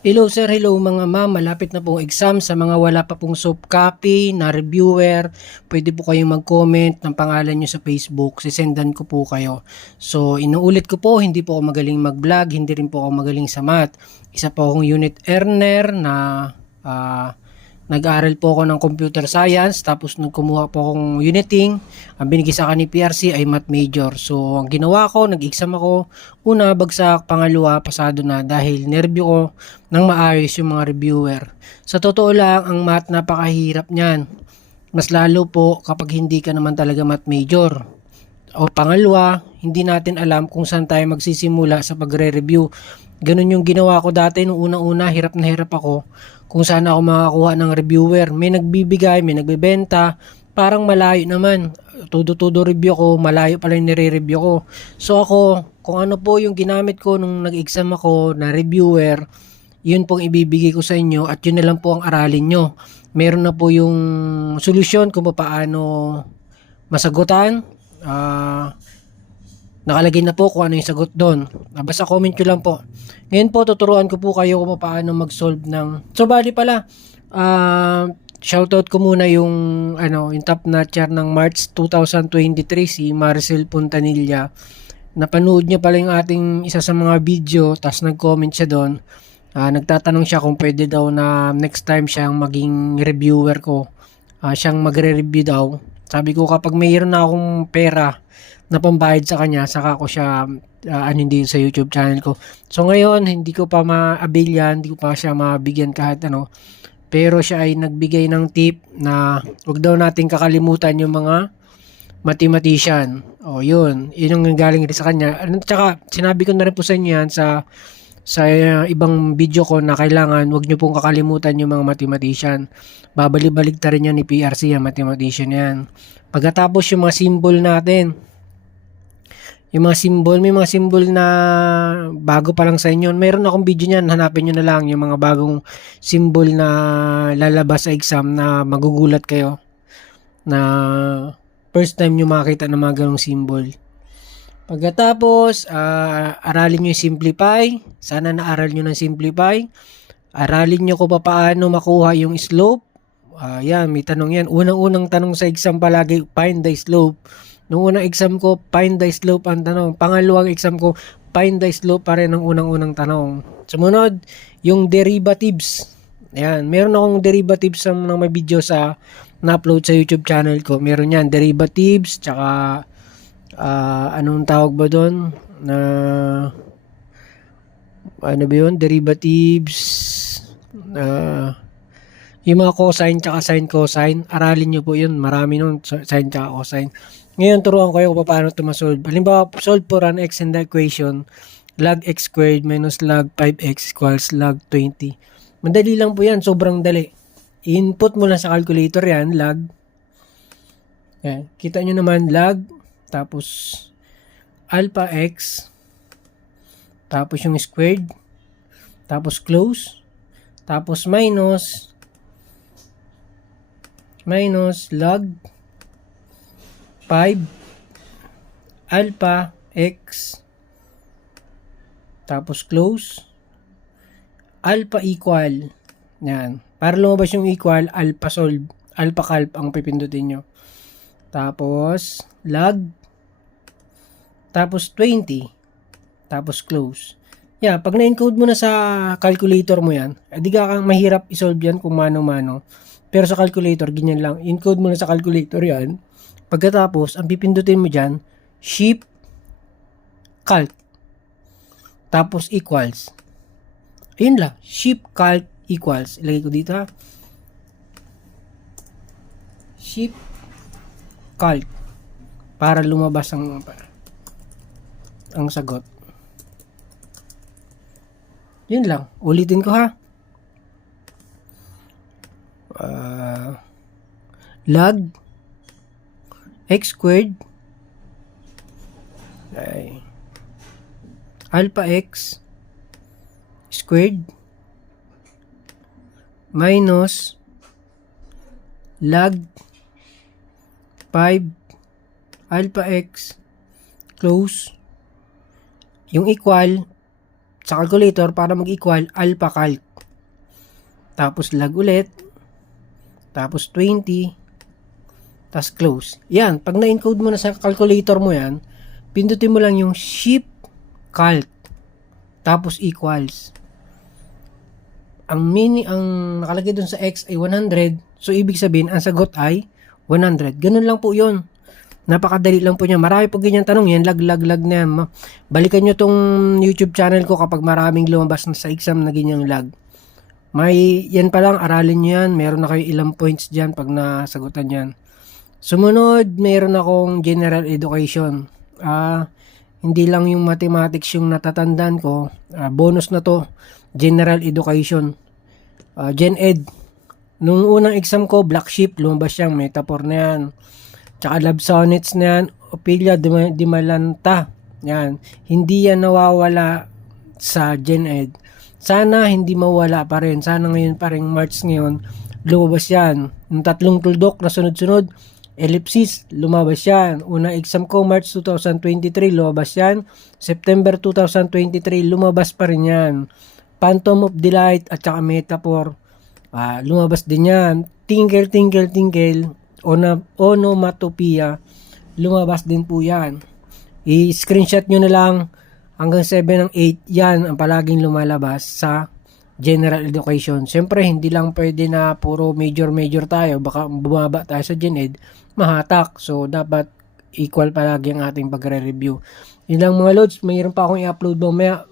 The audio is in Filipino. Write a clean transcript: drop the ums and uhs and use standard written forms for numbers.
Hello sir, hello mga ma'am. Malapit na pong exam sa mga wala pa pong soft copy na reviewer. Pwede po kayong mag-comment ng pangalan nyo sa Facebook. Sisendan ko po kayo. So, inuulit ko po, hindi po ako magaling mag-vlog, hindi rin po ako magaling sa math. Isa po akong unit earner na ah, nag-aaral po ako ng computer science, tapos nagkumuha po akong uniting. Ang binigay sa akin ni PRC ay math major. So, ang ginawa ko, nag-exam ako. Una, bagsak. Pangalawa, pasado na dahil nervyo ko nang maayos yung mga reviewer. Sa totoo lang, ang math napakahirap niyan. Mas lalo po kapag hindi ka naman talaga math major. O pangalawa, hindi natin alam kung saan tayo magsisimula sa pagre-review. Ganun yung ginawa ko dati nung unang-una, hirap na hirap ako kung saan ako makakuha ng reviewer. May nagbibigay, may nagbebenta, parang malayo naman. Tudo-tudo review ko, malayo pala yung nire-review ko. So ako, kung ano po yung ginamit ko nung nag-exam ako na reviewer, yun pong ibibigay ko sa inyo at yun na lang po ang aralin nyo. Meron na po yung solusyon kung paano masagutan. Nakalagay na po kung ano yung sagot doon. Basta comment nyo lang po. Ngayon po, tuturuan ko po kayo kung paano mag-solve ng... So, bali pala, shoutout ko muna yung top notcher ng March 2023, si Maricel Puntanilla. Napanood niya pala yung ating isa sa mga video, tapos nag-comment siya doon. Nagtatanong siya kung pwede daw na next time siyang maging reviewer ko. Siyang magre-review daw. Sabi ko kapag mayroon na akong pera na pambayad sa kanya, saka ko siya hindi sa YouTube channel ko. So ngayon, hindi ko pa ma-avail yan, hindi ko pa siya mabigyan kahit ano. Pero siya ay nagbigay ng tip na wag daw natin kakalimutan yung mga mathematician. O yun, yun yung galing rin sa kanya. Tsaka sinabi ko na rin po sa inyo yan sa ibang video ko na kailangan wag nyo pong kakalimutan yung mga mathematician. Babalik-balik ta rin yan ni PRC, yan, mathematician yan. Pagkatapos yung mga symbol natin, yung mga symbol, may mga symbol na bago pa lang sa inyo. Meron akong video niyan, hanapin nyo na lang yung mga bagong symbol na lalabas sa exam na magugulat kayo na first time nyo makita ng mga ganong symbol. Pagkatapos, aralin nyo yung simplify. Sana naaral nyo ng simplify. Aralin nyo kung paano makuha yung slope. Yan, may tanong yan. Unang-unang tanong sa exam palagi, find the slope. Nung unang exam ko, find the slope ang tanong. Pangalawang exam ko, find the slope pa rin ang unang-unang tanong. Sumunod, yung derivatives. Ayan, meron akong derivatives ng may video sa na-upload sa YouTube channel ko. Meron yan, derivatives, tsaka anong tawag ba doon? Ano ba yun? Derivatives, yung mga cosine tsaka sine cosine, aralin nyo po yun. Marami nun, sine tsaka cosine. Ngayon, turuan ko kayo kung paano ito masolve. Halimbawa, solve for an x in the equation, log x squared minus log 5x equals log 20. Madali lang po yan, sobrang dali. Input mo lang sa calculator yan, log. Yan. Kita nyo naman, log, tapos alpha x, tapos yung squared, tapos close, tapos minus log 5 alpha x, tapos close, alpha equal. Yan. Para lumabas yung equal, alpha solve, alpha calc ang pipindutin nyo. Tapos log, tapos 20, tapos close. Yeah, pag na-encode mo na sa calculator mo yan, di ka mahirap isolve yan kung mano-mano. Pero sa calculator, ganyan lang. Encode mo na sa calculator yan. Pagkatapos, ang pipindutin mo dyan, shift, calc, tapos equals. Ayun lang, shift, calc, equals. Ilagay ko dito ha. Shift, calc, para lumabas ang sagot. Yun lang, ulitin ko ha. Log x squared alpha x squared minus log 5 alpha x close, yung equal sa calculator para mag-equal alpha calc. Tapos lag ulit. Tapos 20. Tapos close. Yan. Pag na-encode mo na sa calculator mo yan, pindutin mo lang yung shift calc. Tapos equals. Ang nakalagay dun sa X ay 100. So, ibig sabihin, ang sagot ay 100. Ganun lang po yun. Napakadali lang po niya. Marami po ganyan tanong. Yan, lag na yan. Balikan nyo tong YouTube channel ko kapag maraming lumabas na sa exam na ganyang lag. Yan pa lang, aralin nyo yan. Meron na kayo ilang points dyan pag nasagutan yan. Sumunod, meron akong general education. Hindi lang yung mathematics yung natatandaan ko. Bonus na to. General education. Gen Ed. Nung unang exam ko, Black Sheep, lumabas siyang metaphor na yan. Tsaka love sonnets na yan. Ophelia di Malanta. Yan. Hindi yan nawawala sa Gen Ed. Sana hindi mawala pa rin. Sana ngayon pa rin, March ngayon, lumabas yan. Yung tatlong tuldok na sunod-sunod, ellipsis, lumabas yan. Unang exam ko, March 2023, lumabas yan. September 2023, lumabas pa rin yan. Phantom of Delight at saka metaphor, lumabas din yan. Tinkle, tinkle, tinkle, onomatopoeia, lumabas din po yan. I-screenshot nyo na lang hanggang 7 ng 8, yan ang palaging lumalabas sa general education. Siyempre, hindi lang pwede na puro major tayo. Baka bumaba tayo sa Gen Ed, mahatak. So, dapat equal palagi ang ating pagre-review. Yun lang mga loads. Mayroon pa akong i-upload mamaya.